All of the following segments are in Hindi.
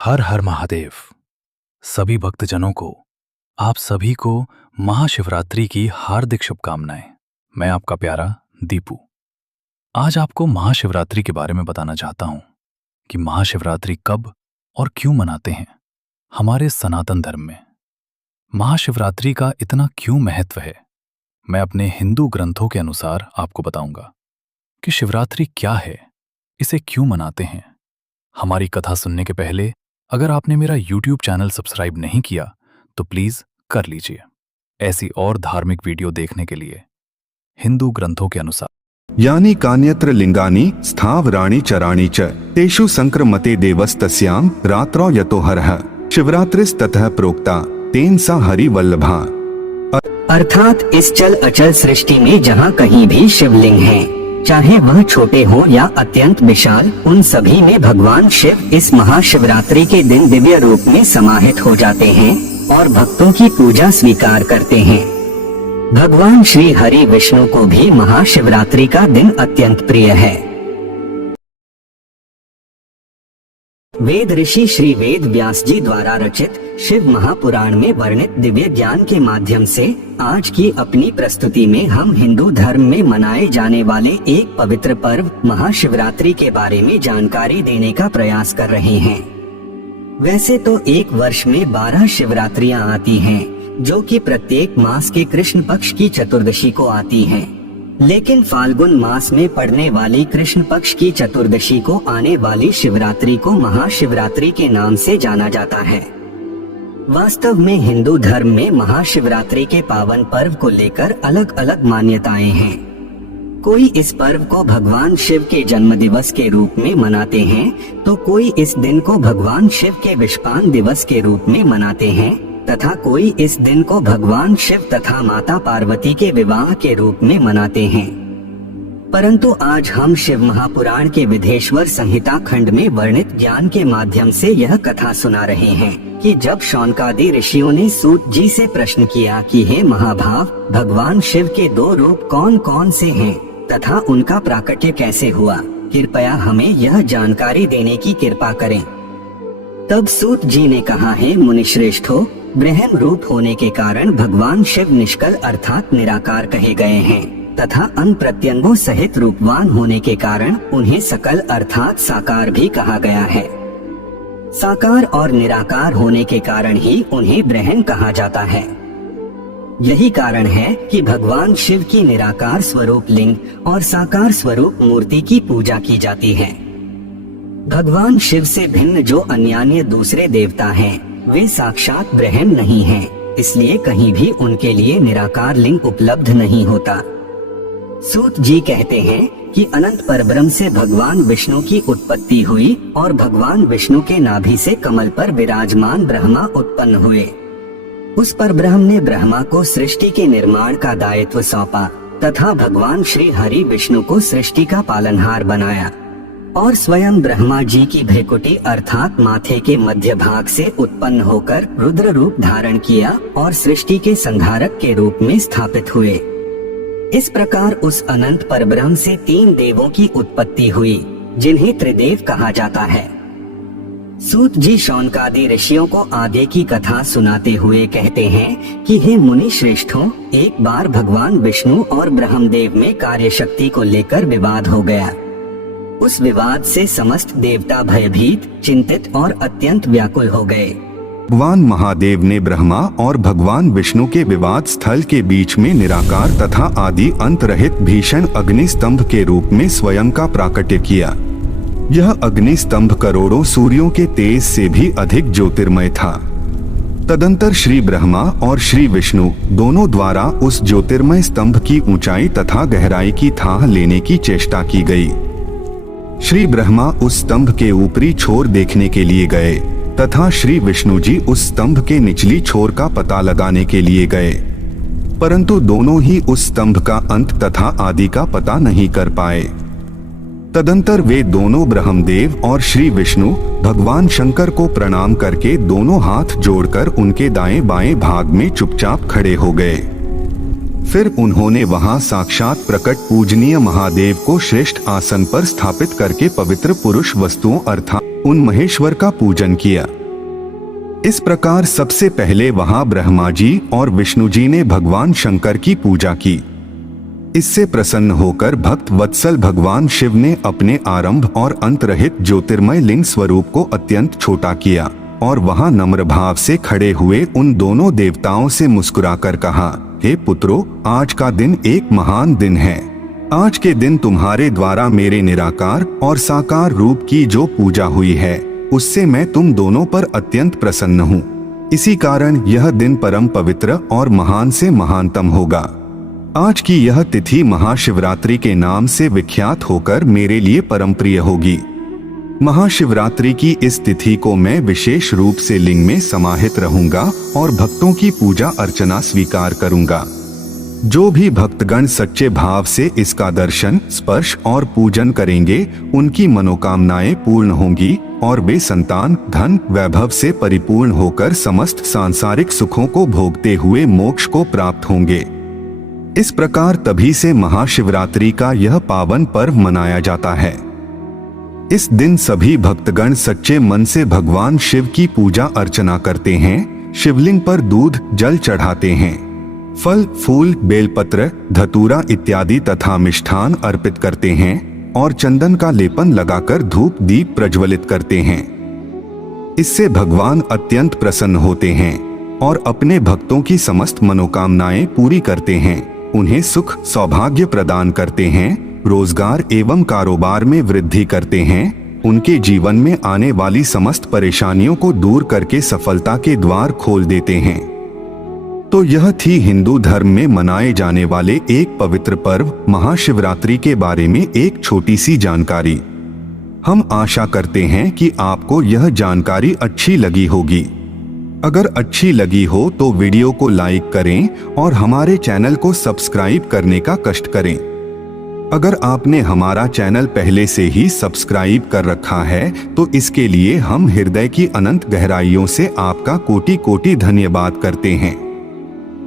हर हर महादेव। सभी भक्तजनों को, आप सभी को महाशिवरात्रि की हार्दिक शुभकामनाएं। मैं आपका प्यारा दीपू आज आपको महाशिवरात्रि के बारे में बताना चाहता हूं कि महाशिवरात्रि कब और क्यों मनाते हैं। हमारे सनातन धर्म में महाशिवरात्रि का इतना क्यों महत्व है, मैं अपने हिंदू ग्रंथों के अनुसार आपको बताऊंगा कि शिवरात्रि क्या है, इसे क्यों मनाते हैं। हमारी कथा सुनने के पहले अगर आपने मेरा YouTube चैनल सब्सक्राइब नहीं किया तो प्लीज कर लीजिए, ऐसी और धार्मिक वीडियो देखने के लिए। हिंदू ग्रंथों के अनुसार यानी कान्यत्र लिंगानि स्थावराणि चराणि च तेषु संक्रमते देवस्तस्यां रात्रौ यतो हरः शिवरात्रिस्ततः प्रोक्ता तेन सा हरि वल्लभा। अर्थात इस चल अचल सृष्टि में जहाँ कहीं भी शिवलिंग हैं, चाहे वह छोटे हो या अत्यंत विशाल, उन सभी में भगवान शिव इस महाशिवरात्रि के दिन दिव्य रूप में समाहित हो जाते हैं और भक्तों की पूजा स्वीकार करते हैं। भगवान श्री हरि विष्णु को भी महाशिवरात्रि का दिन अत्यंत प्रिय है। वेद ऋषि श्री वेद व्यास जी द्वारा रचित शिव महापुराण में वर्णित दिव्य ज्ञान के माध्यम से आज की अपनी प्रस्तुति में हम हिंदू धर्म में मनाए जाने वाले एक पवित्र पर्व महाशिवरात्रि के बारे में जानकारी देने का प्रयास कर रहे हैं। वैसे तो एक वर्ष में 12 शिवरात्रियां आती हैं, जो कि प्रत्येक मास के कृष्ण पक्ष की चतुर्दशी को आती हैं। लेकिन फाल्गुन मास में पड़ने वाली कृष्ण पक्ष की चतुर्दशी को आने वाली शिवरात्रि को महाशिवरात्रि के नाम से जाना जाता है। वास्तव में हिंदू धर्म में महाशिवरात्रि के पावन पर्व को लेकर अलग अलग मान्यताएं हैं। कोई इस पर्व को भगवान शिव के जन्म दिवस के रूप में मनाते हैं, तो कोई इस दिन को भगवान शिव के विष्पान दिवस के रूप में मनाते हैं, तथा कोई इस दिन को भगवान शिव तथा माता पार्वती के विवाह के रूप में मनाते हैं। परंतु आज हम शिव महापुराण के विधेश्वर संहिता खंड में वर्णित ज्ञान के माध्यम से यह कथा सुना रहे हैं कि जब शौनकादि ऋषियों ने सूत जी से प्रश्न किया कि हे महाभाव, भगवान शिव के 2 रूप कौन कौन से हैं तथा उनका प्राकट्य कैसे हुआ, कृपया हमें यह जानकारी देने की कृपा करें। तब सूत जी ने कहा, हे मुनिश्रेष्ठो, ब्रह्म रूप होने के कारण भगवान शिव निष्कल अर्थात निराकार कहे गए हैं, तथा अन प्रत्यंगों सहित रूपवान होने के कारण उन्हें सकल अर्थात साकार भी कहा गया है। साकार और निराकार होने के कारण ही उन्हें ब्रह्म कहा जाता है। यही कारण है कि भगवान शिव की निराकार स्वरूप लिंग और साकार स्वरूप मूर्ति की पूजा की जाती है। भगवान शिव से भिन्न जो अन्यान्य दूसरे देवता हैं, वे साक्षात ब्रह्म नहीं हैं, इसलिए कहीं भी उनके लिए निराकार लिंग उपलब्ध नहीं होता। सूत जी कहते हैं कि अनंत परब्रह्म से भगवान विष्णु की उत्पत्ति हुई और भगवान विष्णु के नाभि से कमल पर विराजमान ब्रह्मा उत्पन्न हुए। उस परब्रह्म ने ब्रह्मा को सृष्टि के निर्माण का दायित्व सौंपा तथा भगवान श्री हरि विष्णु को सृष्टि का पालनहार बनाया और स्वयं ब्रह्मा जी की भ्रिकुटी अर्थात माथे के मध्य भाग से उत्पन्न होकर रुद्र रूप धारण किया और सृष्टि के संहारक के रूप में स्थापित हुए। इस प्रकार उस अनंत परब्रह्म से 3 देवों की उत्पत्ति हुई, जिन्हें त्रिदेव कहा जाता है। सूत जी शौनकादि ऋषियों को आगे की कथा सुनाते हुए कहते हैं कि हे मुनि श्रेष्ठों, एक बार भगवान विष्णु और ब्रह्मदेव में कार्य शक्ति को लेकर विवाद हो गया। उस विवाद से समस्त देवता भयभीत, चिंतित और अत्यंत व्याकुल हो गए। भगवान महादेव ने ब्रह्मा और भगवान विष्णु के विवाद स्थल के बीच में निराकार तथा आदि अंत रहित भीषण अग्नि स्तंभ के रूप में स्वयं का प्राकट्य किया। यह अग्नि स्तंभ करोड़ों सूर्यों के तेज से भी अधिक ज्योतिर्मय था। तदंतर श्री ब्रह्मा और श्री विष्णु दोनों द्वारा उस ज्योतिर्मय स्तंभ की ऊंचाई तथा गहराई की थाह लेने की चेष्टा की गई। श्री ब्रह्मा उस स्तंभ के ऊपरी छोर देखने के लिए गए तथा श्री विष्णु जी उस स्तंभ के निचली छोर का पता लगाने के लिए गए, परंतु दोनों ही उस स्तंभ का अंत तथा आदि का पता नहीं कर पाए। तदंतर वे दोनों ब्रह्मदेव और श्री विष्णु भगवान शंकर को प्रणाम करके दोनों हाथ जोड़कर उनके दाएं बाएं भाग में चुपचाप खड़े हो गए। फिर उन्होंने वहां साक्षात प्रकट पूजनीय महादेव को श्रेष्ठ आसन पर स्थापित करके पवित्र पुरुष वस्तुओं अर्थात उन महेश्वर का पूजन किया। इस प्रकार सबसे पहले वहां ब्रह्मा जी और विष्णु जी ने भगवान शंकर की पूजा की। इससे प्रसन्न होकर भक्त वत्सल भगवान शिव ने अपने आरंभ और अंत रहित ज्योतिर्मय लिंग स्वरूप को अत्यंत छोटा किया और वहां नम्र भाव से खड़े हुए उन दोनों देवताओं से मुस्कुराकर कहा, हे पुत्रों, आज का दिन एक महान दिन है। आज के दिन तुम्हारे द्वारा मेरे निराकार और साकार रूप की जो पूजा हुई है उससे मैं तुम दोनों पर अत्यंत प्रसन्न हूँ। इसी कारण यह दिन परम पवित्र और महान से महानतम होगा। आज की यह तिथि महाशिवरात्रि के नाम से विख्यात होकर मेरे लिए परम प्रिय होगी। महाशिवरात्रि की इस तिथि को मैं विशेष रूप से लिंग में समाहित रहूंगा और भक्तों की पूजा अर्चना स्वीकार करूंगा। जो भी भक्तगण सच्चे भाव से इसका दर्शन, स्पर्श और पूजन करेंगे उनकी मनोकामनाएं पूर्ण होंगी और वे संतान, धन, वैभव से परिपूर्ण होकर समस्त सांसारिक सुखों को भोगते हुए मोक्ष को प्राप्त होंगे। इस प्रकार तभी से महाशिवरात्रि का यह पावन पर्व मनाया जाता है। इस दिन सभी भक्तगण सच्चे मन से भगवान शिव की पूजा अर्चना करते हैं, शिवलिंग पर दूध जल चढ़ाते हैं, फल, फूल, बेलपत्र, धतूरा इत्यादि तथा मिष्ठान अर्पित करते हैं और चंदन का लेपन लगाकर धूप दीप प्रज्वलित करते हैं। इससे भगवान अत्यंत प्रसन्न होते हैं और अपने भक्तों की समस्त मनोकामनाएं पूरी करते हैं, उन्हें सुख सौभाग्य प्रदान करते हैं, रोजगार एवं कारोबार में वृद्धि करते हैं, उनके जीवन में आने वाली समस्त परेशानियों को दूर करके सफलता के द्वार खोल देते हैं। तो यह थी हिंदू धर्म में मनाए जाने वाले एक पवित्र पर्व महाशिवरात्रि के बारे में एक छोटी सी जानकारी। हम आशा करते हैं कि आपको यह जानकारी अच्छी लगी होगी। अगर अच्छी लगी हो तो वीडियो को लाइक करें और हमारे चैनल को सब्सक्राइब करने का कष्ट करें। अगर आपने हमारा चैनल पहले से ही सब्सक्राइब कर रखा है तो इसके लिए हम हृदय की अनंत गहराइयों से आपका कोटि कोटि धन्यवाद करते हैं।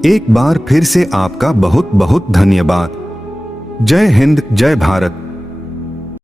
एक बार फिर से आपका बहुत बहुत धन्यवाद। जय हिंद, जय भारत।